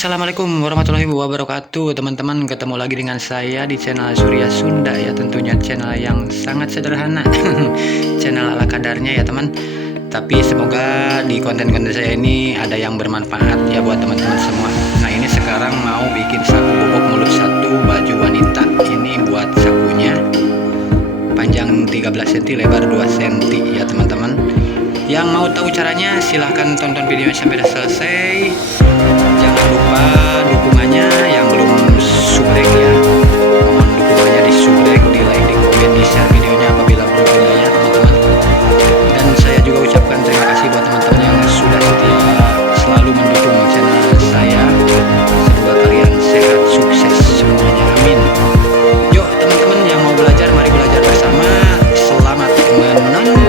Assalamualaikum warahmatullahi wabarakatuh, teman-teman. Ketemu lagi dengan saya di channel Surya Sunda ya, tentunya channel yang sangat sederhana. Channel ala kadarnya ya teman. Tapi semoga di konten-konten saya ini ada yang bermanfaat ya buat teman-teman semua. Nah, ini sekarang mau bikin saku bobok mulut satu baju wanita. Ini buat sakunya panjang 13 cm, lebar 2 cm ya teman-teman. Yang mau tahu caranya silahkan tonton videonya sampai selesai. Jangan lupa dukungannya, yang belum subrek ya, mohon dukungannya di subrek, di like, di komen, di share videonya apabila berguna ya teman-teman. Dan saya juga ucapkan terima kasih buat teman-teman yang sudah setia selalu mendukung channel saya. Semoga kalian sehat, sukses semuanya, amin. Yuk teman-teman yang mau belajar, mari belajar bersama. Selamat menonton.